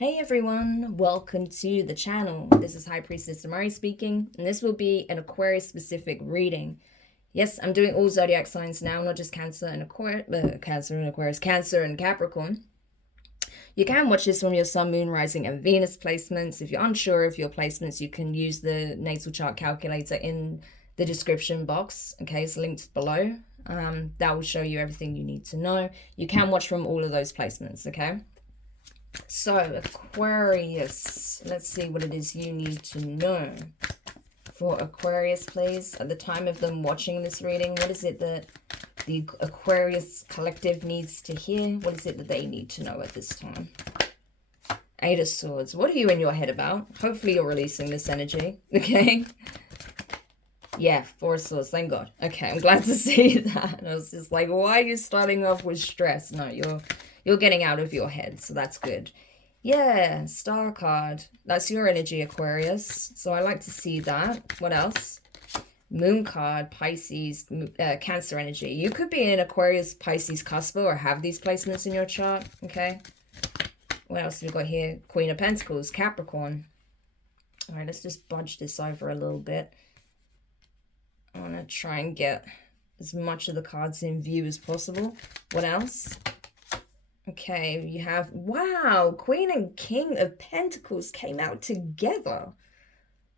Hey everyone, welcome to the channel. This is High Priestess Demari speaking, and this will be an Aquarius specific reading. Yes, I'm doing all zodiac signs now, not just Cancer and Aquarius, Cancer and Capricorn. You can watch this from your Sun, Moon, Rising, and Venus placements. If you're unsure of your placements, you can use the natal chart calculator in the description box. Okay, it's linked below. That will show you everything you need to know. You can watch from all of those placements, okay? So, Aquarius, let's see what it is you need to know. For Aquarius, please, at the time of them watching this reading, what is it that the Aquarius collective needs to hear? What is it that they need to know at this time? Eight of Swords. What are you in your head about? Hopefully you're releasing this energy, okay? Yeah, Four of Swords, thank God. Okay, I'm glad to see that. I was just like, why are you starting off with stress? No, you're getting out of your head, so that's good. Yeah, Star card. That's your energy, Aquarius. So I like to see that. What else? Moon card, Pisces, Cancer energy. You could be in Aquarius, Pisces, cusp or have these placements in your chart, okay? What else have we got here? Queen of Pentacles, Capricorn. All right, let's just budge this over a little bit. I want to try and get as much of the cards in view as possible. What else? Okay, you have, wow, Queen and King of Pentacles came out together.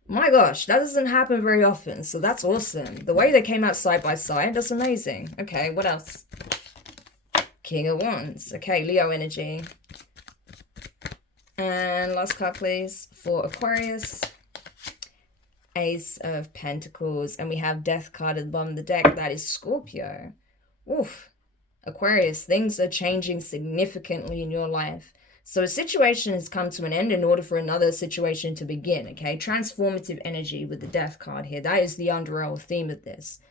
My gosh, that doesn't happen very often, so that's awesome. The way they came out side by side, that's amazing. Okay, what else? King of Wands. Okay, Leo energy. And last card, please, for Aquarius. Ace of Pentacles. And we have Death card at the bottom of the deck. That is Scorpio. Oof. Aquarius, things are changing significantly in your life. So a situation has come to an end in order for another situation to begin, okay? Transformative energy with the Death card here. That is the underworld theme of this.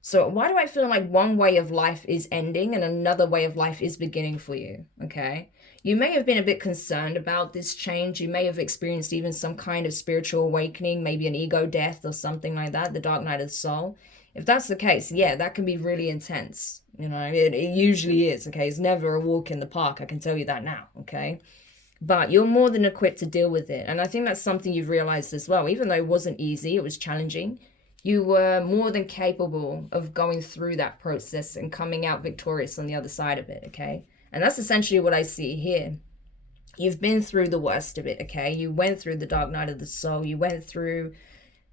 So why do I feel like one way of life is ending and another way of life is beginning for you, okay? You may have been a bit concerned about this change. You may have experienced even some kind of spiritual awakening, maybe an ego death or something like that, the dark night of the soul. If that's the case, yeah, that can be really intense. You know, it usually is, okay? It's never a walk in the park, I can tell you that now, okay? But you're more than equipped to deal with it. And I think that's something you've realized as well. Even though it wasn't easy, it was challenging, you were more than capable of going through that process and coming out victorious on the other side of it, okay? And that's essentially what I see here. You've been through the worst of it, okay? You went through the dark night of the soul. You went through,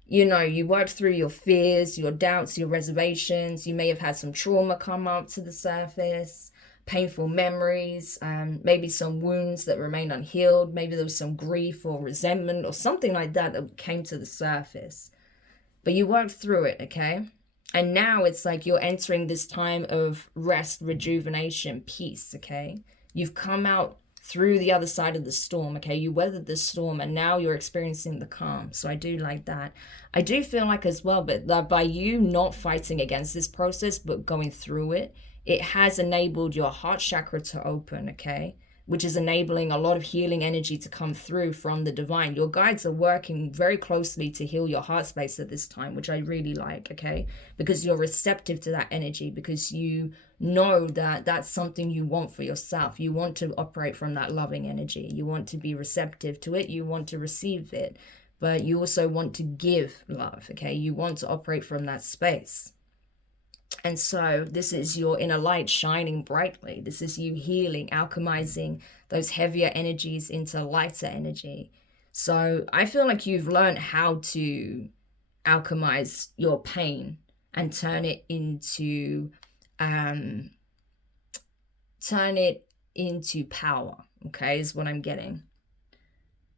you know, you worked through your fears, your doubts, your reservations. You may have had some trauma come up to the surface, painful memories, maybe some wounds that remain unhealed. Maybe there was some grief or resentment or something like that that came to the surface. But you worked through it, okay? And now it's like you're entering this time of rest, rejuvenation, peace, okay? You've come out through the other side of the storm, okay? You weathered the storm and now you're experiencing the calm. So I do like that. I do feel like as well, but that by you not fighting against this process, but going through it, it has enabled your heart chakra to open, okay? Which is enabling a lot of healing energy to come through from the divine. Your guides are working very closely to heal your heart space at this time, which I really like, okay? Because you're receptive to that energy, because you know that that's something you want for yourself. You want to operate from that loving energy. You want to be receptive to it. You want to receive it. But you also want to give love, okay? You want to operate from that space. And so this is your inner light shining brightly. This is you healing, alchemizing those heavier energies into lighter energy. So I feel like you've learned how to alchemize your pain and turn it into power, okay, is what I'm getting.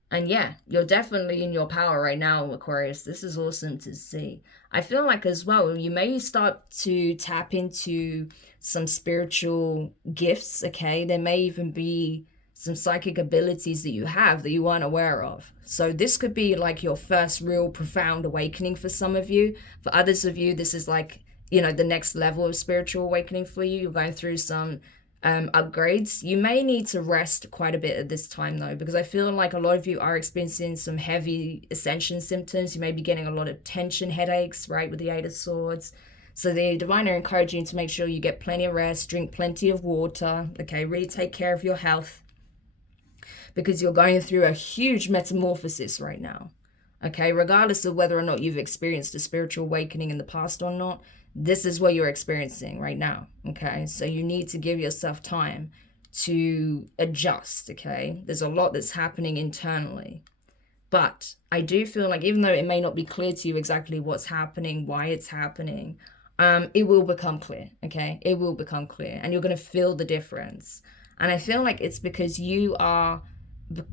And yeah, you're definitely in your power right now, Aquarius. This is awesome to see. I feel like as well, you may start to tap into some spiritual gifts, okay? There may even be some psychic abilities that you have that you weren't aware of. So this could be like your first real profound awakening for some of you. For others of you, this is like, you know, the next level of spiritual awakening for you. You're going through some upgrades. You may need to rest quite a bit at this time though, because I feel like a lot of you are experiencing some heavy ascension symptoms. You may be getting a lot of tension, headaches, right, with the Eight of Swords. So the divine are encouraging you to make sure you get plenty of rest, drink plenty of water, okay, really take care of your health. because you're going through a huge metamorphosis right now. Okay, regardless of whether or not you've experienced a spiritual awakening in the past or not, this is what you're experiencing right now. Okay, so you need to give yourself time to adjust. Okay, there's a lot that's happening internally. But I do feel like, even though it may not be clear to you exactly what's happening, why it's happening, it will become clear, okay? It will become clear, and you're going to feel the difference. And I feel like it's because you are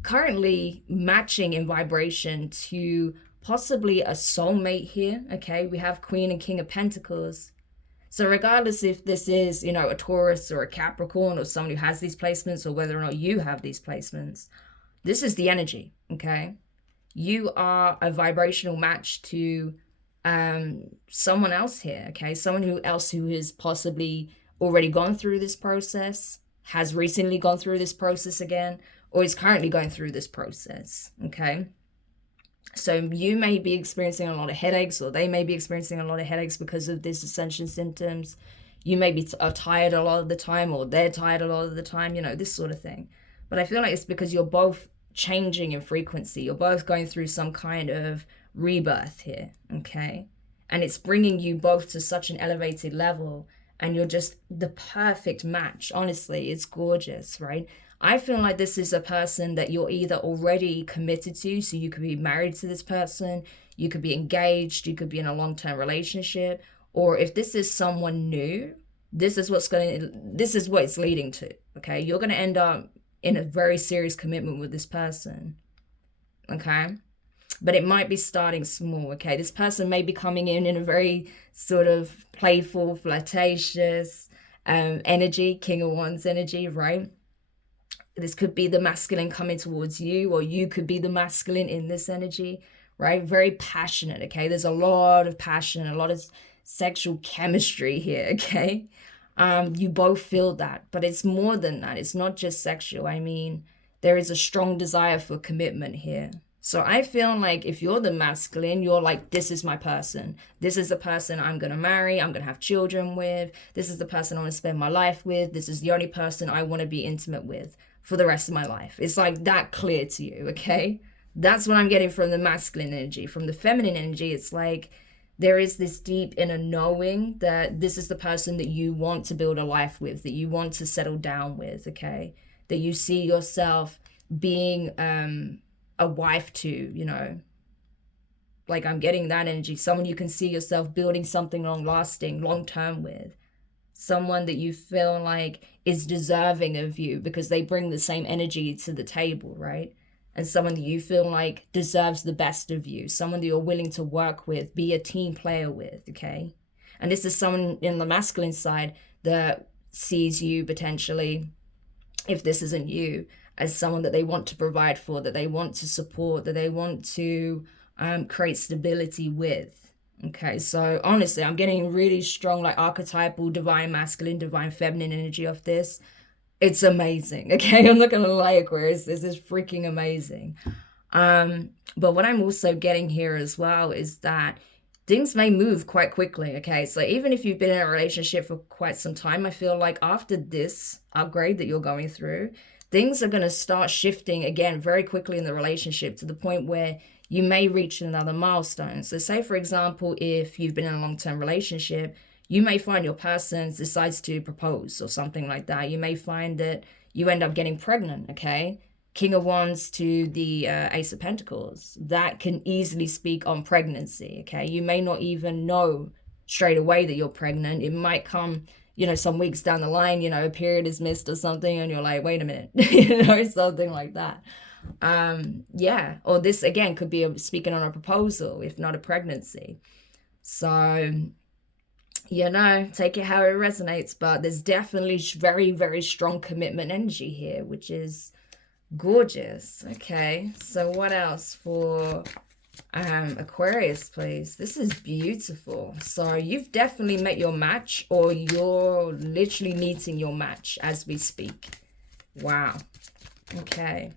currently matching in vibration to possibly a soulmate here, okay? We have Queen and King of Pentacles. So regardless if this is, a Taurus or a Capricorn or someone who has these placements, or whether or not you have these placements, this is the energy, okay? You are a vibrational match to someone else here, okay? Someone who has possibly already gone through this process, has recently gone through this process again, or is currently going through this process, okay? So you may be experiencing a lot of headaches, or they may be experiencing a lot of headaches because of this ascension symptoms. You may be tired a lot of the time, or they're tired a lot of the time, this sort of thing. But I feel like it's because you're both changing in frequency. You're both going through some kind of rebirth here, okay? And it's bringing you both to such an elevated level, and you're just the perfect match. Honestly, it's gorgeous, right? I feel like this is a person that you're either already committed to, so you could be married to this person, you could be engaged, you could be in a long-term relationship, or if this is someone new, this is what it's leading to, okay? You're going to end up in a very serious commitment with this person, okay? But it might be starting small, okay? This person may be coming in a very sort of playful, flirtatious energy, King of Wands energy, right? This could be the masculine coming towards you, or you could be the masculine in this energy, right? Very passionate, okay? There's a lot of passion, a lot of sexual chemistry here, okay? You both feel that, but it's more than that. It's not just sexual. I mean, there is a strong desire for commitment here. So I feel like if you're the masculine, you're like, this is my person. This is the person I'm going to marry. I'm going to have children with. This is the person I want to spend my life with. This is the only person I want to be intimate with for the rest of my life. It's like that clear to you, okay? That's what I'm getting from the masculine energy. From the feminine energy, it's like there is this deep inner knowing that this is the person that you want to build a life with, that you want to settle down with, okay? That you see yourself being a wife to, like I'm getting that energy. Someone you can see yourself building something long-lasting, long-term with. Someone that you feel like is deserving of you because they bring the same energy to the table, right? And someone that you feel like deserves the best of you, someone that you're willing to work with, be a team player with, okay? And this is someone in the masculine side that sees you potentially, if this isn't you, as someone that they want to provide for, that they want to support, that they want to create stability with. Okay, so honestly, I'm getting really strong, like archetypal, divine masculine, divine feminine energy off this. It's amazing, okay? I'm not gonna lie, Aquarius, this is freaking amazing. But what I'm also getting here as well is that things may move quite quickly, okay? So even if you've been in a relationship for quite some time, I feel like after this upgrade that you're going through, things are going to start shifting again very quickly in the relationship to the point where you may reach another milestone. So say, for example, if you've been in a long-term relationship, you may find your person decides to propose or something like that. You may find that you end up getting pregnant, okay? King of Wands to the Ace of Pentacles. That can easily speak on pregnancy, okay? You may not even know straight away that you're pregnant. It might come, some weeks down the line, a period is missed or something, and you're like, wait a minute, something like that. Yeah, or this, again, could be speaking on a proposal, if not a pregnancy. So, take it how it resonates, but there's definitely very, very strong commitment energy here, which is gorgeous. Okay, so what else for Aquarius, please? This is beautiful. So you've definitely met your match, or you're literally meeting your match as we speak. Wow. Okay,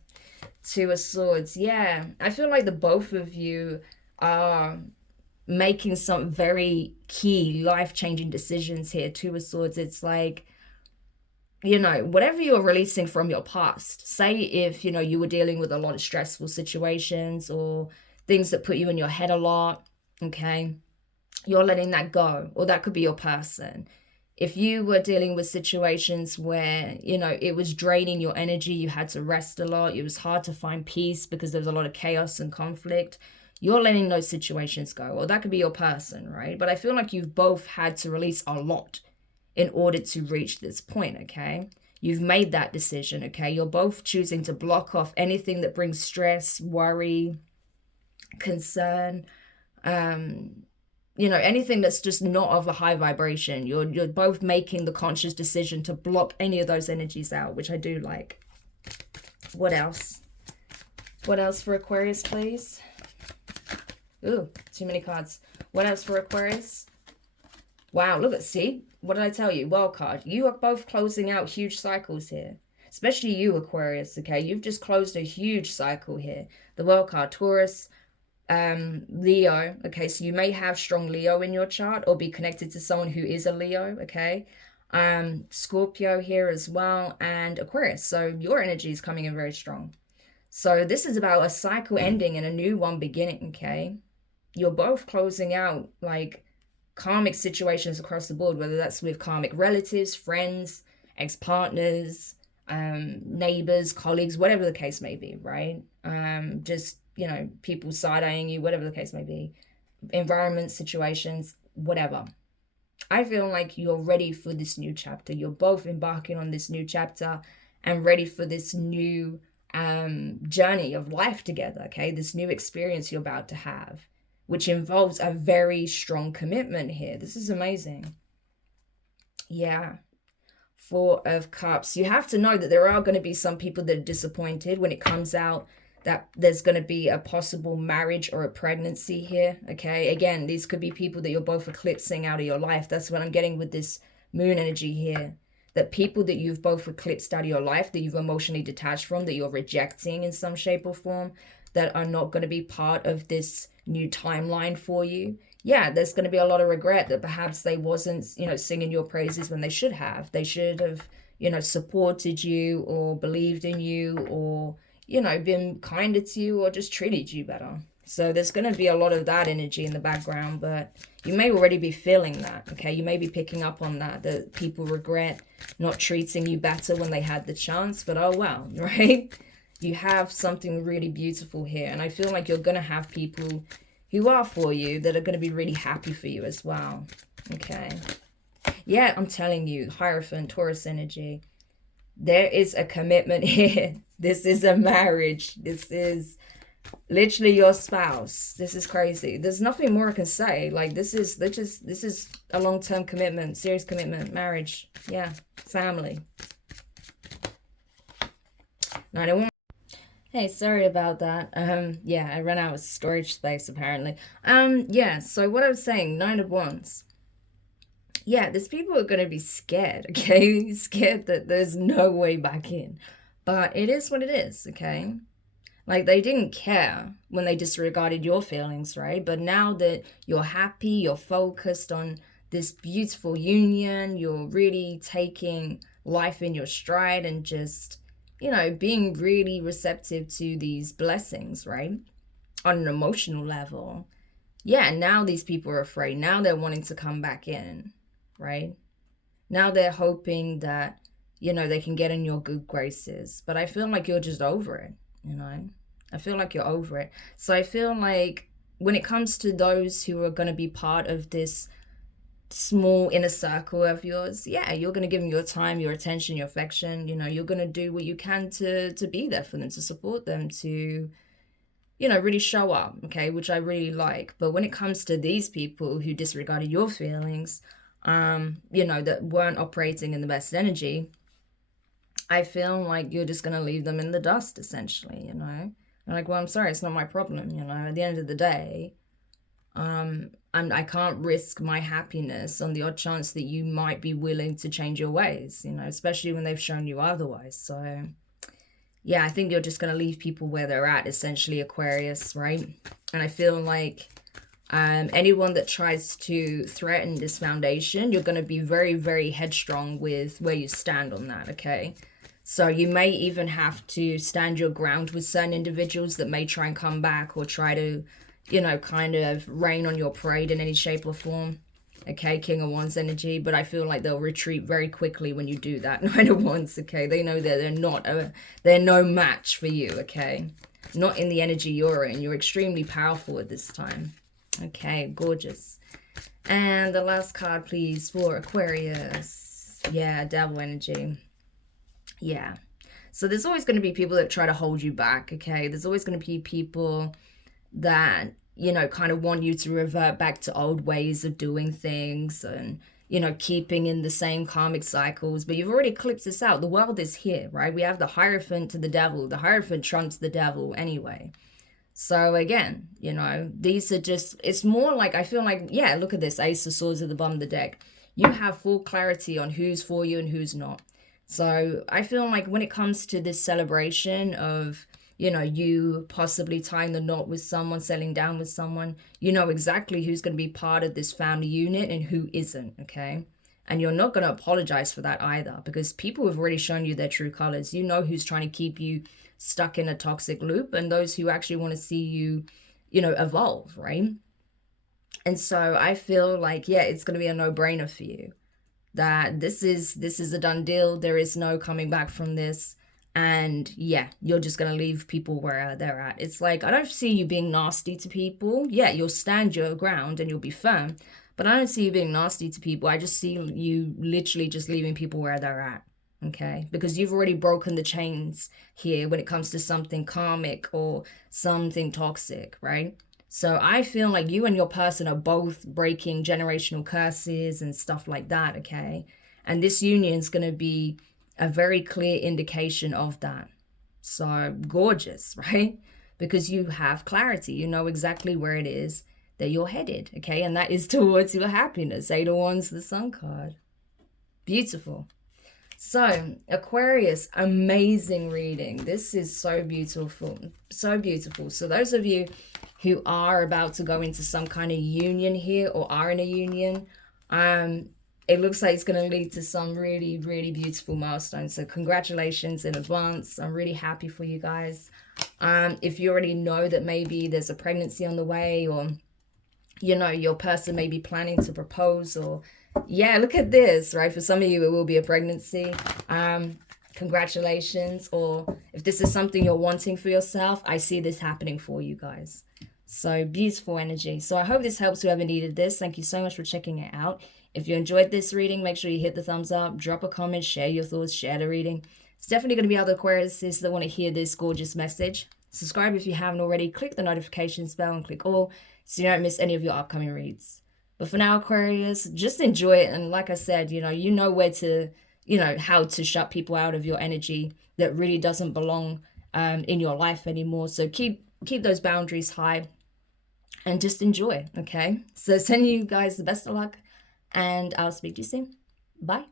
Two of Swords. Yeah, I feel like the both of you are making some very key life-changing decisions here. Two of Swords, it's like you know, whatever you're releasing from your past. Say if, you know, you were dealing with a lot of stressful situations or things that put you in your head a lot, okay? You're letting that go, or that could be your person. If you were dealing with situations where, you know, it was draining your energy, you had to rest a lot, it was hard to find peace because there was a lot of chaos and conflict, you're letting those situations go, or that could be your person, right? But I feel like you've both had to release a lot in order to reach this point, okay? You've made that decision, okay? You're both choosing to block off anything that brings stress, worry, concern, you know, anything that's just not of a high vibration. You're both making the conscious decision to block any of those energies out, which I do like. What else? What else for Aquarius, please? Ooh, too many cards. What else for Aquarius? Wow, look at, see? What did I tell you? World card. You are both closing out huge cycles here. Especially you, Aquarius, okay? You've just closed a huge cycle here. The World card, Taurus, Leo, okay? So you may have strong Leo in your chart or be connected to someone who is a Leo, okay? Scorpio here as well, and Aquarius. So your energy is coming in very strong. So this is about a cycle ending and a new one beginning, okay? You're both closing out, like, karmic situations across the board, whether that's with karmic relatives, friends, ex-partners, neighbors, colleagues, whatever the case may be, right? Just, you know, people side-eyeing you, whatever the case may be, environments, situations, whatever. I feel like you're ready for this new chapter. You're both embarking on this new chapter and ready for this new journey of life together, okay? This new experience you're about to have, which involves a very strong commitment here. This is amazing. Yeah. Four of Cups. You have to know that there are going to be some people that are disappointed when it comes out that there's going to be a possible marriage or a pregnancy here, okay? Again, these could be people that you're both eclipsing out of your life. That's what I'm getting with this moon energy here. That people that you've both eclipsed out of your life, that you've emotionally detached from, that you're rejecting in some shape or form, that are not going to be part of this new timeline for you. Yeah, there's going to be a lot of regret that perhaps they wasn't, you know, singing your praises when they should have. They should have, you know, supported you or believed in you or, you know, been kinder to you or just treated you better. So there's going to be a lot of that energy in the background, but you may already be feeling that, okay? You may be picking up on that people regret not treating you better when they had the chance, but oh well, right? You have something really beautiful here, and I feel like you're going to have people who are for you that are going to be really happy for you as well, okay? Yeah, I'm telling you, Hierophant, Taurus energy, there is a commitment here. This is a marriage. This is literally your spouse. This is crazy. There's nothing more I can say. Like, this is a long-term commitment, serious commitment, marriage. Yeah, family. 901. Hey, sorry about that. Yeah, I ran out of storage space apparently. Yeah, so what I was saying, 9 of Wands. Yeah, there's people who are going to be scared, okay? Scared that there's no way back in. But it is what it is, okay? Like, they didn't care when they disregarded your feelings, right? But now that you're happy, you're focused on this beautiful union, you're really taking life in your stride and just, you know, being really receptive to these blessings, right? On an emotional level. Yeah, now these people are afraid. Now they're wanting to come back in, right? Now they're hoping that, you know, they can get in your good graces. But I feel like you're just over it, you know? I feel like you're over it. So I feel like when it comes to those who are going to be part of this small inner circle of yours, yeah, you're going to give them your time, your attention, your affection. You know, you're going to do what you can to be there for them, to support them, to, you know, really show up, okay, which I really like. But when it comes to these people who disregarded your feelings, you know, that weren't operating in the best energy, I feel like you're just going to leave them in the dust, essentially, you know? I'm like, well, I'm sorry, it's not my problem, you know? At the end of the day, and I can't risk my happiness on the odd chance that you might be willing to change your ways, you know, especially when they've shown you otherwise. So, yeah, I think you're just going to leave people where they're at, essentially, Aquarius, right? And I feel like Anyone that tries to threaten this foundation, you're going to be very, very headstrong with where you stand on that, okay? So you may even have to stand your ground with certain individuals that may try and come back or try to, you know, kind of rain on your parade in any shape or form. Okay, King of Wands energy, but I feel like they'll retreat very quickly when you do that. Nine of Wands, okay? They know that they're no match for you, okay? Not in the energy you're in. You're extremely powerful at this time. Okay, gorgeous. And the last card, please, for Aquarius. Yeah, Devil energy. Yeah. So there's always going to be people that try to hold you back, okay? There's always going to be people that, you know, kind of want you to revert back to old ways of doing things and, you know, keeping in the same karmic cycles. But you've already eclipsed this out. The world is here, right? We have the Hierophant to the devil. The Hierophant trumps the devil anyway. So again, you know, these are just, it's more like, I feel like, yeah, look at this, Ace of Swords at the bottom of the deck. You have full clarity on who's for you and who's not. So I feel like when it comes to this celebration of, you know, you possibly tying the knot with someone, settling down with someone, you know exactly who's going to be part of this family unit and who isn't, okay? And you're not going to apologize for that either, because people have already shown you their true colors. You know who's trying to keep you stuck in a toxic loop and those who actually want to see you, you know, evolve, right? And so I feel like, yeah, it's going to be a no-brainer for you that this is a done deal. There is no coming back from this. And yeah, you're just going to leave people where they're at. It's like, I don't see you being nasty to people. Yeah, you'll stand your ground and you'll be firm. But I don't see you being nasty to people. I just see you literally just leaving people where they're at. Okay, because you've already broken the chains here when it comes to something karmic or something toxic, right? So I feel like you and your person are both breaking generational curses and stuff like that, okay? And this union is going to be a very clear indication of that. So gorgeous, right? Because you have clarity. You know exactly where it is that you're headed, okay? And that is towards your happiness. Eight of Wands, the Sun card. Beautiful. So, Aquarius, amazing reading. This is so beautiful. So beautiful. So those of you who are about to go into some kind of union here or are in a union, it looks like it's going to lead to some really, really beautiful milestones. So congratulations in advance. I'm really happy for you guys. If you already know that maybe there's a pregnancy on the way, or, you know, your person may be planning to propose, or yeah, look at this, right? For some of you, it will be a pregnancy. Congratulations. Or if this is something you're wanting for yourself, I see this happening for you guys. So beautiful energy. So I hope this helps whoever needed this. Thank you so much for checking it out. If you enjoyed this reading, make sure you hit the thumbs up, drop a comment, share your thoughts, share the reading. It's definitely going to be other Aquariuses that want to hear this gorgeous message. Subscribe if you haven't already. Click the notifications bell and click all so you don't miss any of your upcoming reads. But for now, Aquarius, just enjoy it. And like I said, you know where to, how to shut people out of your energy that really doesn't belong in your life anymore. So keep those boundaries high and just enjoy, okay? So sending you guys the best of luck, and I'll speak to you soon. Bye.